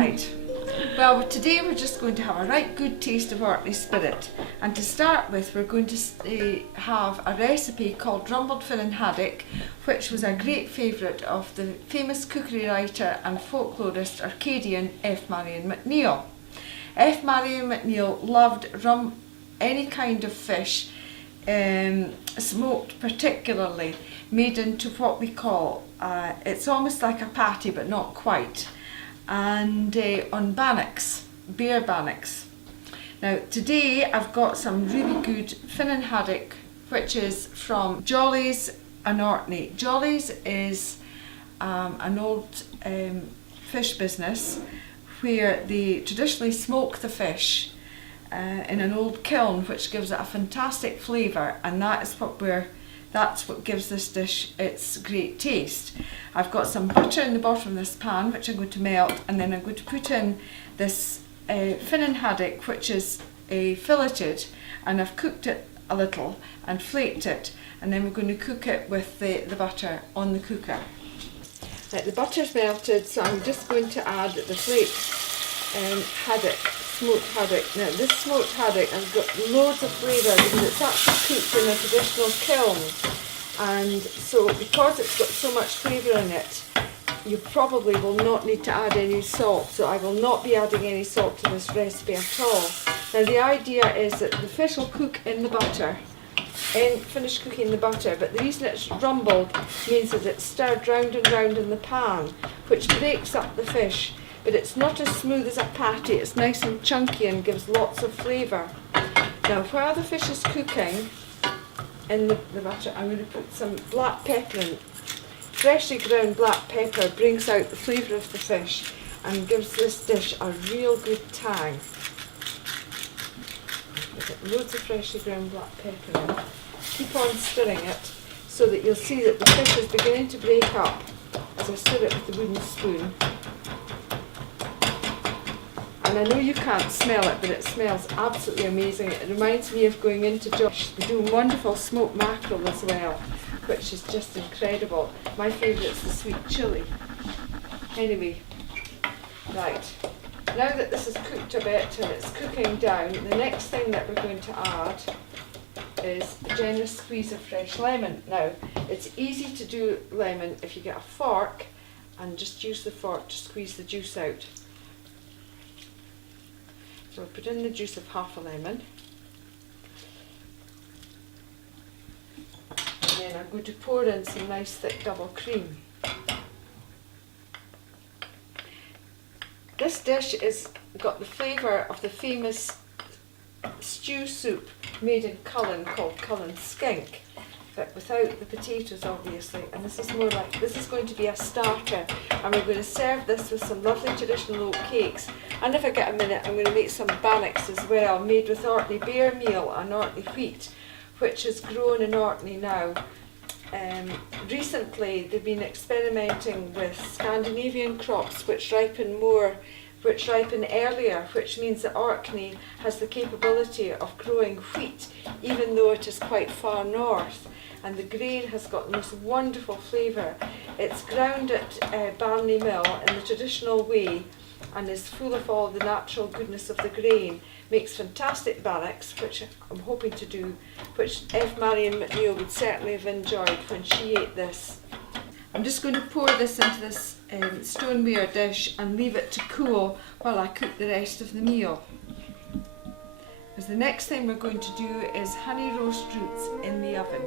Right, well today we're just going to have a right good taste of Orkney Spirit, and to start with we're going to have a recipe called rumbled Finnan Haddock, which was a great favourite of the famous cookery writer and folklorist Arcadian F. Marian McNeill. F. Marian McNeill loved any kind of fish, smoked particularly, made into what we call, it's almost like a pâté but not quite, and on bannocks, bear bannocks. Now today I've got some really good Finnan Haddock, which is from Jolly's and Orkney. Jolly's is an old fish business where they traditionally smoke the fish in an old kiln, which gives it a fantastic flavour, and that's what gives this dish its great taste. I've got some butter in the bottom of this pan, which I'm going to melt, and then I'm going to put in this Finnan Haddock, which is filleted, and I've cooked it a little and flaked it, and then we're going to cook it with the butter on the cooker. Right, the butter's melted, so I'm just going to add the flaked haddock, smoked haddock. Now this smoked haddock has got loads of flavour because it's actually cooked in a traditional kiln, and so because it's got so much flavour in it, you probably will not need to add any salt, so I will not be adding any salt to this recipe at all. Now the idea is that the fish will cook in the butter, finish cooking the butter, but the reason it's rumbled means that it's stirred round and round in the pan, which breaks up the fish, but it's not as smooth as a pâté. It's nice and chunky and gives lots of flavour. Now while the fish is cooking in the butter, I'm going to put some black pepper in. Freshly ground black pepper brings out the flavour of the fish and gives this dish a real good tang. Loads of freshly ground black pepper in. Keep on stirring it so that you'll see that the fish is beginning to break up as I stir it with the wooden spoon. And I know you can't smell it, but it smells absolutely amazing. It reminds me of going into Josh. They do wonderful smoked mackerel as well, which is just incredible. My favourite is the sweet chilli. Anyway, right. Now that this is cooked a bit and it's cooking down, the next thing that we're going to add is a generous squeeze of fresh lemon. Now, it's easy to do lemon if you get a fork and just use the fork to squeeze the juice out. So we'll put in the juice of half a lemon. And then I'm going to pour in some nice thick double cream. This dish has got the flavour of the famous stew soup made in Cullen called Cullen skink, but without the potatoes obviously, and this is going to be a starter, and we're going to serve this with some lovely traditional oat cakes, and if I get a minute I'm going to make some bannocks as well, made with Orkney bear meal and Orkney wheat, which is grown in Orkney now. Recently they've been experimenting with Scandinavian crops which ripen earlier, which means that Orkney has the capability of growing wheat even though it is quite far north, and the grain has got the most wonderful flavour. It's ground at Barney Mill in the traditional way and is full of all the natural goodness of the grain. Makes fantastic bannocks, which I'm hoping to do, which F. Marian McNeill would certainly have enjoyed when she ate this. I'm just going to pour this into this stoneware dish and leave it to cool while I cook the rest of the meal. Because the next thing we're going to do is honey roast roots in the oven.